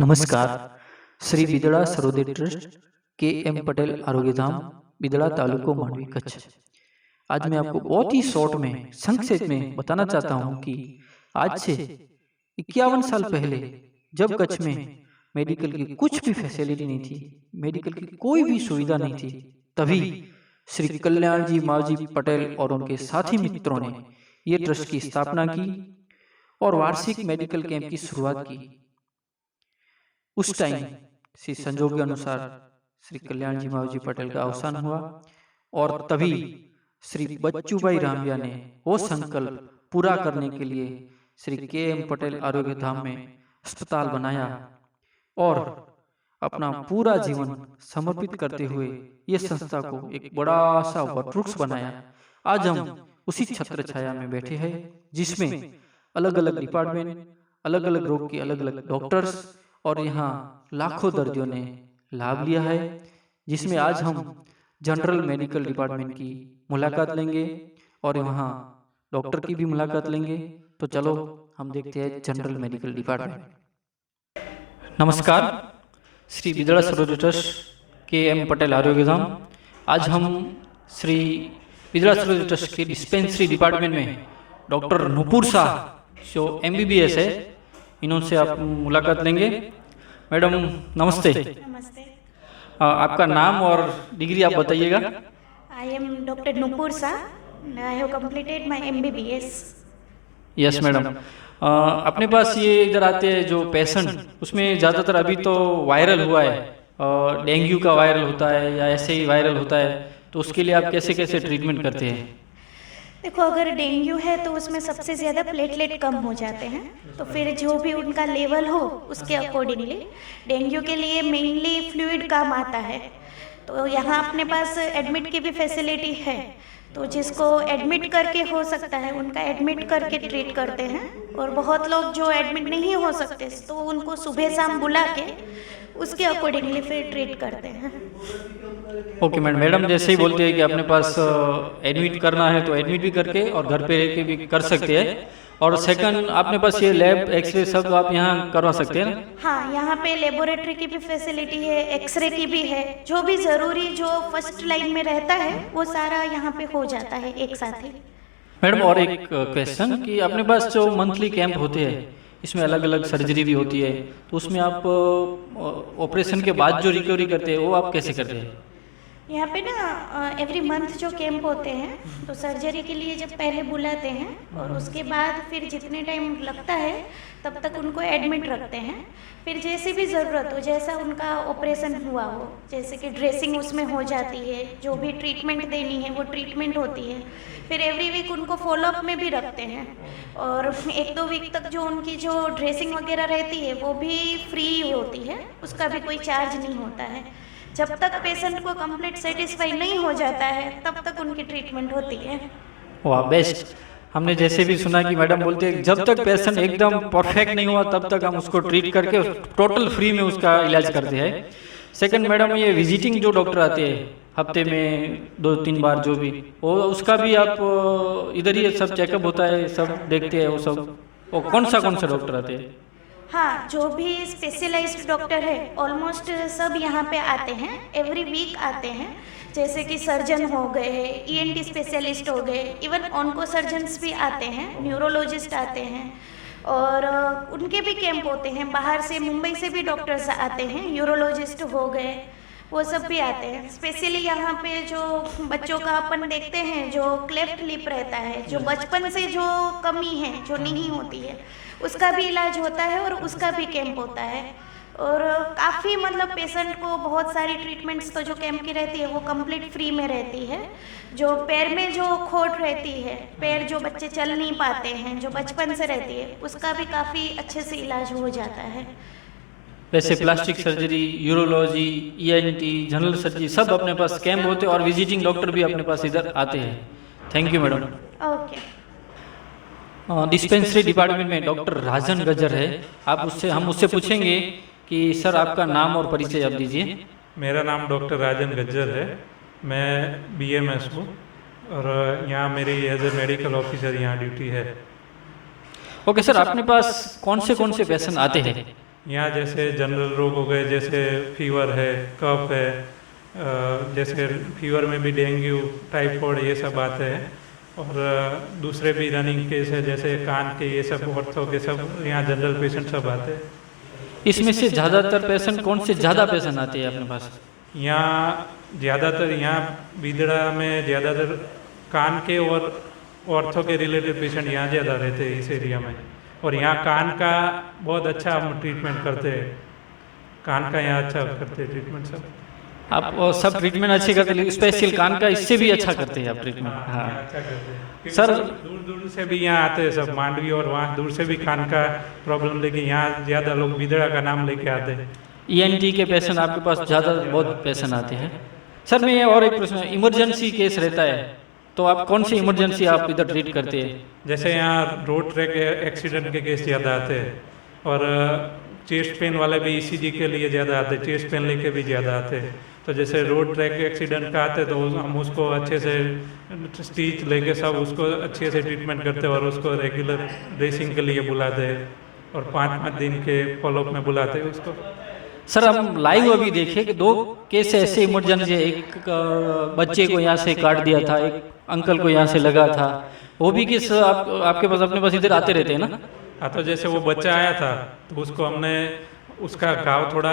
नमस्कार। श्री बिदड़ा सरोदे ट्रस्ट के एम पटेल आरोग्य धाम बिदड़ा तालुको मांडवी कच्छ। आज मैं आपको बहुत ही शॉर्ट में संक्षेप में बताना चाहता हूँ कि आज से 51 साल पहले जब कच्छ में मेडिकल की कुछ भी फैसिलिटी नहीं थी, मेडिकल की कोई भी सुविधा नहीं थी, तभी श्री कल्याण जी मावजी पटेल और उनके साथी मित्रों ने ये ट्रस्ट की स्थापना की और वार्षिक मेडिकल कैंप की शुरुआत की। उस टाइम से संजोग के अनुसार श्री कल्याण जी मावजी पटेल का अवसान हुआ और तभी श्री बच्चू भाई रामबिया ने वो संकल्प पूरा करने के लिए श्री के एम पटेल आरोग्य धाम में अस्पताल बनाया और अपना पूरा जीवन समर्पित करते हुए ये संस्था को एक बड़ा सा वटवृक्ष बनाया। आज हम उसी छत्र छाया में बैठे हैं जिसमें अलग अलग डिपार्टमेंट, अलग अलग रोग के अलग अलग डॉक्टर्स और यहाँ लाखों दर्दियों ने लाभ लिया है, जिसमें आज हम जनरल मेडिकल डिपार्टमेंट की मुलाकात लेंगे और वहाँ डॉक्टर की भी मुलाकात लेंगे। तो चलो हम देखते हैं जनरल मेडिकल डिपार्टमेंट। नमस्कार। श्री बिदड़ा सरोदे ट्रस्ट के एम पटेल आरोग्य धाम। आज हम श्री बिदड़ा सरोदे ट्रस्ट के डिस्पेंसरी डिपार्टमेंट में डॉक्टर नुपुर शाह जो MBBS है, इन्होंने आप मुलाकात लेंगे। मैडम नमस्ते। नमस्ते। आपका नाम और डिग्री आप बताइएगा। I am doctor Nupur Shah. I have completed my MBBS। Yes madam. अपने पास ये इधर आते हैं जो पेशेंट, उसमें ज़्यादातर अभी तो वायरल हुआ है, डेंगू का वायरल होता है या ऐसे ही वायरल होता है, तो उसके लिए आप कैसे कैसे ट्रीटमेंट करते हैं? देखो, अगर डेंगू है तो उसमें सबसे ज़्यादा प्लेटलेट कम हो जाते हैं, तो फिर जो भी उनका लेवल हो उसके अकॉर्डिंगली डेंगू के लिए मेनली फ्लूइड काम आता है। तो यहाँ अपने पास एडमिट की भी फैसिलिटी है, तो जिसको एडमिट करके हो सकता है उनका एडमिट करके ट्रीट करते हैं, और बहुत लोग जो एडमिट नहीं हो सकते तो उनको सुबह शाम बुला के उसके अकॉर्डिंगली फिर ट्रीट करते हैं। ओके मैडम, जैसे ही बोलते हैं कि अपने पास एडमिट करना है तो एडमिट भी करके और घर पे रह के भी कर सकते हैं, और सेकंड अपने पास ये लैब एक्सरे सब आप यहाँ करवा सकते हैं ना? हाँ, यहाँ पे लेबोरेटरी की भी फैसिलिटी है, एक्सरे की भी है, जो भी ज़रूरी जो फर्स्ट लाइन में रहता है वो सारा यहाँ पे हो जाता है एक साथ ही। मैडम और एक क्वेश्चन कि अपने पास जो मंथली कैंप होते हैं इसमें अलग अलग सर्जरी भी होती है, तो उसमें आप ऑपरेशन के बाद जो रिकवरी करते हैं वो आप कैसे करते हैं? यहाँ पे ना एवरी मंथ जो कैंप होते हैं तो सर्जरी के लिए जब पहले बुलाते हैं और उसके बाद फिर जितने टाइम लगता है तब तक उनको एडमिट रखते हैं। फिर जैसे भी ज़रूरत हो, जैसा उनका ऑपरेशन हुआ हो, जैसे कि ड्रेसिंग उसमें हो जाती है, जो भी ट्रीटमेंट देनी है वो ट्रीटमेंट होती है। फिर एवरी वीक उनको फॉलोअप में भी रखते हैं, और 1-2 वीक तक जो उनकी जो ड्रेसिंग वगैरह रहती है वो भी फ्री होती है, उसका भी कोई चार्ज नहीं होता है। जब तक पेशेंट को कंप्लीट सेटिस्फाई नहीं हो जाता है तब तक उनकी ट्रीटमेंट होती है। वाह, बेस्ट। हमने जैसे भी सुना कि मैडम बोलते हैं जब तक पेशेंट एकदम परफेक्ट नहीं हुआ तब तक हम उसको ट्रीट करके टोटल फ्री में उसका इलाज करते हैं। सेकंड मैडम, ये विजिटिंग जो डॉक्टर आते हैं हफ्ते में 2-3 बार जो भी, वो उसका भी आप इधर ही सब चेकअप होता है, सब देखते हैं वो सब, वो कौन सा डॉक्टर आते हैं? हाँ, जो भी स्पेशलाइज्ड डॉक्टर है ऑलमोस्ट सब यहाँ पे आते हैं, एवरी वीक आते हैं। जैसे कि सर्जन हो गए, ENT स्पेशलिस्ट हो गए, इवन ऑन्को सर्जन्स भी आते हैं, न्यूरोलॉजिस्ट आते हैं, और उनके भी कैंप होते हैं। बाहर से मुंबई से भी डॉक्टर्स आते हैं, यूरोलॉजिस्ट हो गए, वो सब भी आते हैं। स्पेशली यहाँ पे जो बच्चों का अपन देखते हैं जो क्लेफ्ट लिप रहता है, जो बचपन से जो कमी है जो नहीं होती है, उसका भी इलाज होता है और उसका भी कैंप होता है। और काफ़ी मतलब पेशेंट को बहुत सारी ट्रीटमेंट्स तो जो कैंप की रहती है वो कंप्लीट फ्री में रहती है। जो पैर में जो खोट रहती है, पैर जो बच्चे चल नहीं पाते हैं, जो बचपन से रहती है, उसका भी काफ़ी अच्छे से इलाज हो जाता है। वैसे plastic surgery, urology, ENT, general surgery सब अपने पास कैंप होते हैं और विजिटिंग डॉक्टर भी अपने पास इधर आते हैं। Thank you madam. Okay. Dispensary department में डॉक्टर राजन गजर है, हम उससे पूछेंगे कि सर आपका नाम और परिचय आप दीजिए। मेरा नाम डॉक्टर राजन गज्जर है, मैं BMS हूँ और यहाँ मेरी एज ए मेडिकल ऑफिसर यहाँ ड्यूटी है। ओके सर, अपने पास कौन से पेशेंट आते हैं? यहाँ जैसे जनरल रोग हो गए, जैसे फीवर है, कफ है, जैसे फीवर में भी डेंगू, टाइफाइड, ये सब आते हैं। और दूसरे भी रनिंग केस है, जैसे कान के, ये सब ऑर्थो के, सब यहाँ जनरल पेशेंट सब आते हैं। इसमें से ज़्यादातर पेशेंट कौन से ज़्यादा पेशेंट आते हैं अपने पास? यहाँ ज़्यादातर, यहाँ बिदड़ा में ज़्यादातर कान के और ऑर्थो के रिलेटेड पेशेंट यहाँ ज़्यादा रहते हैं इस एरिया में। और यहाँ कान का बहुत अच्छा हम ट्रीटमेंट करते हैं, कान का यहाँ अच्छा करते हैं ट्रीटमेंट सब। आप सब ट्रीटमेंट अच्छे करते हैं, स्पेशल कान का इससे भी अच्छा करते हैं आप ट्रीटमेंट? हाँ अच्छा करते हैं सर। दूर दूर से भी यहाँ आते हैं सब, मांडवी और वहाँ दूर से भी कान का प्रॉब्लम लेके यहाँ ज़्यादा लोग बिदड़ा का नाम लेके आते हैं। ENT के पेशेंट आपके पास ज़्यादा बहुत पेशेंट आते हैं। सर मैं और एक प्रश्न, इमरजेंसी केस रहता है तो आप कौन सी इमरजेंसी आप इधर ट्रीट करते हैं? जैसे यहाँ रोड ट्रैक एक्सीडेंट के केस ज़्यादा आते हैं, और चेस्ट पेन वाले भी ECG के लिए ज़्यादा आते हैं, चेस्ट पेन लेके भी ज़्यादा आते हैं। तो जैसे रोड ट्रैक एक्सीडेंट का आते हैं तो हम उसको अच्छे से स्टिच लेके सब उसको अच्छे से ट्रीटमेंट करते हैं, और उसको रेगुलर ड्रेसिंग के लिए बुलाते हैं, और 5-5 दिन के फॉलोअप में बुलाते हैं उसको। सर हम लाइव अभी देखे कि 2 केस ऐसे इमरजेंसी है, एक बच्चे को यहाँ से काट दिया था, एक अंकल को यहाँ से लगा था, वो भी केस आपके पास अपने पास इधर आते रहते हैं ना? हाँ, तो जैसे वो बच्चा आया था तो उसको हमने, उसका घाव थोड़ा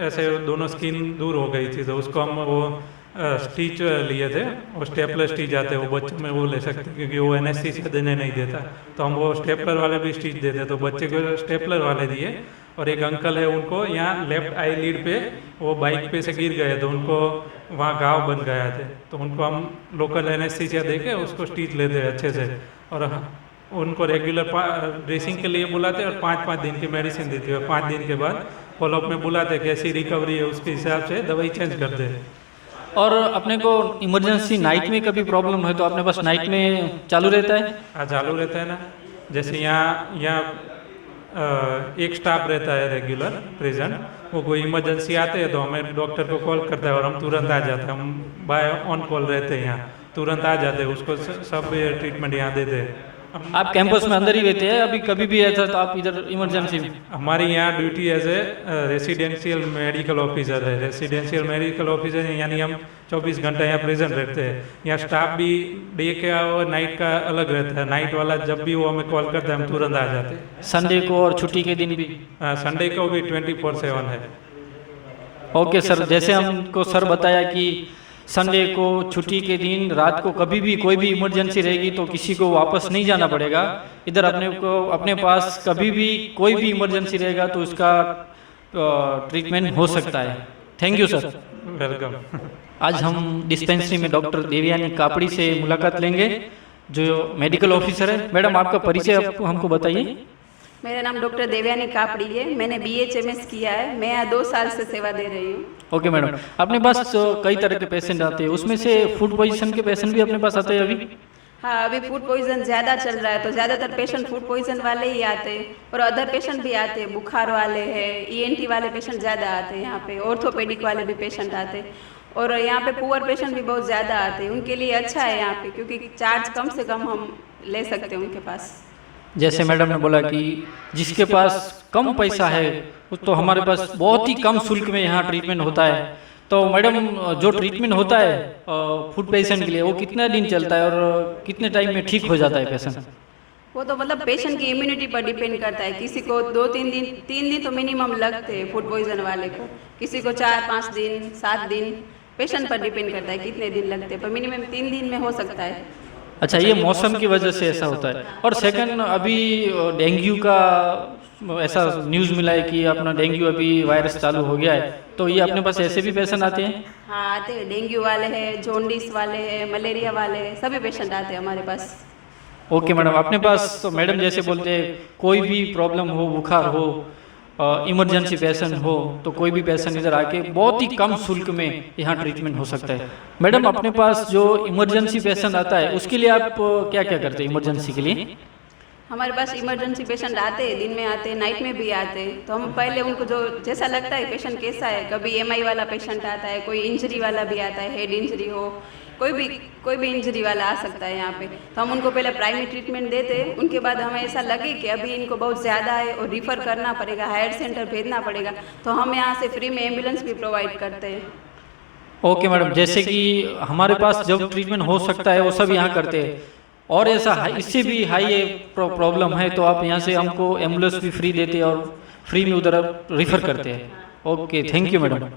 ऐसे दोनों स्किन दूर हो गई थी, तो उसको हम वो स्टिच लिए थे, वो स्टेपलर स्टिच आते हैं, वो बच्चों में वो ले सकते हैं क्योंकि वो एनेस्थीसिया देने नहीं देता, तो हम वो स्टेपलर वाले भी स्टिच देते, तो बच्चे को स्टेपलर वाले दिए। और एक अंकल है, उनको यहाँ लेफ्ट आई लीड पे वो बाइक पे से गिर गए, तो उनको वहाँ घाव बन गया थे, तो उनको हम लोकल एनेस्थीसिया देके उसको स्टिच लेते हैं अच्छे से, और उनको रेगुलर ड्रेसिंग के लिए बुलाते हैं, और 5-5 दिन की मेडिसिन देती है, 5 दिन के बाद फॉलोअप में बुलाते हैं, कैसी रिकवरी है उसके हिसाब से दवाई चेंज करते हैं। और अपने को इमरजेंसी नाइट में कभी प्रॉब्लम है तो अपने पास नाइट में चालू रहता है? हाँ, चालू रहता है ना। जैसे यहाँ एक स्टाफ रहता है रेगुलर प्रेजेंट, वो कोई इमरजेंसी आते हैं तो हमें डॉक्टर को कॉल करता है और हम तुरंत आ जाते हैं, हम बाय ऑन कॉल रहते हैं, यहाँ तुरंत आ जाते हैं, उसको सब ट्रीटमेंट यहाँ देते हैं। आप कैंपस में अंदर ही रहते हैं? अभी कभी भी ऐसा तो आप इधर इमरजेंसी में? हमारी यहाँ duty as a residential medical officer है। रेसिडेंशियल मेडिकल ऑफिसर यानी हम 24 घंटा यहाँ प्रेजेंट रहते हैं। यहाँ स्टाफ भी डे का और नाइट का अलग रहता है, नाइट वाला जब भी वो हमें कॉल करता है हम तुरंत आ जाते हैं। संडे को और छुट्टी के दिन भी? संडे को भी 24/7 है। ओके सर, जैसे हमको सर बताया कि संडे को छुट्टी के दिन रात को कभी भी कोई भी इमरजेंसी रहेगी तो किसी को वापस नहीं जाना पड़ेगा, इधर अपने पास कभी भी कोई भी इमरजेंसी रहेगा तो उसका ट्रीटमेंट हो सकता है। Thank you sir. वेलकम। आज हम डिस्पेंसरी में डॉक्टर देवयानी कापड़ी से मुलाकात लेंगे जो मेडिकल ऑफिसर है। मैडम आपका परिचय हमको बताइए। मेरा नाम डॉक्टर देवयानी कापड़ी है, मैंने BHMS किया है, मैं यहाँ 2 साल से सेवा दे रही हूँ। ओके मैडम, अपने पास कई तरह के पेशेंट आते हैं, उसमें से फूड पॉइजन के पेशेंट भी अपने पास आते हैं अभी? हाँ, अभी फूड पॉइजन ज़्यादा चल रहा है तो ज़्यादातर पेशेंट फूड पॉइजन वाले ही आते हैं, और अदर पेशेंट भी आते हैं, बुखार वाले हैं, ENT वाले पेशेंट ज़्यादा आते हैं यहाँ पे, ऑर्थोपेडिक वाले भी पेशेंट आते हैं, और यहाँ पे पुअर पेशेंट भी बहुत ज़्यादा आते हैं। उनके लिए अच्छा है यहाँ पे क्योंकि चार्ज कम से कम हम ले सकते हैं उनके पास। जैसे मैडम ने बोला कि जिसके पास कम पैसा है तो हमारे पास बहुत ही कम शुल्क में यहाँ ट्रीटमेंट होता है। तो मैडम जो ट्रीटमेंट होता है फूड पेशेंट के लिए वो कितना दिन चलता है और कितने टाइम में ठीक हो जाता है पेशेंट? वो तो मतलब पेशेंट की इम्यूनिटी पर डिपेंड करता है, किसी को 2-3 दिन 3 दिन तो मिनिमम लगते हैं फूड पॉइजन वाले को, किसी को 4-5 दिन 7 दिन, पेशेंट पर डिपेंड करता है कितने दिन लगते हैं, पर मिनिमम 3 दिन में हो सकता है। अच्छा, ये मौसम की वजह से ऐसा होता है। और सेकंड, अभी डेंगू का ऐसा न्यूज़ मिला है कि अपना डेंगू अभी वायरस चालू हो गया है, तो ये अपने पास ऐसे भी पेशेंट आते हैं? हाँ, आते हैं, डेंगू वाले हैं, जॉन्डिस वाले हैं, मलेरिया वाले हैं, सभी पेशेंट आते हैं हमारे पास। ओके मैडम, अपने पास तो मैडम जैसे बोलते हैं कोई भी प्रॉब्लम हो, बुखार हो, इमरजेंसी पेशेंट हो तो कोई भी पेशेंट इधर आके बहुत ही कम शुल्क में यहाँ ट्रीटमेंट हो सकता है। मैडम अपने पास जो इमरजेंसी पेशेंट आता है उसके लिए आप क्या क्या करते हैं इमरजेंसी के लिए? हमारे पास इमरजेंसी पेशेंट आते हैं, दिन में आते हैं, नाइट में भी आते हैं, तो हम पहले उनको जो जैसा लगता है पेशेंट कैसा है, कभी MI वाला पेशेंट आता है, कोई इंजरी वाला भी आता है, हेड इंजरी हो कोई भी इंजरी वाला आ सकता है यहाँ पे, तो हम उनको पहले प्राइमरी ट्रीटमेंट देते हैं। उनके बाद हमें ऐसा लगे कि अभी इनको बहुत ज़्यादा है और रिफ़र करना पड़ेगा, हायर सेंटर भेजना पड़ेगा, तो हम यहाँ से फ्री में एम्बुलेंस भी प्रोवाइड करते हैं। ओके मैडम, जैसे कि हमारे पास जब ट्रीटमेंट हो सकता है वो सब यहाँ करते हैं, और ऐसा इससे भी हाई प्रॉब्लम है तो आप यहाँ से हमको एम्बुलेंस भी फ्री देते हैं और फ्री में उधर रिफ़र करते हैं। Okay, thank you madam.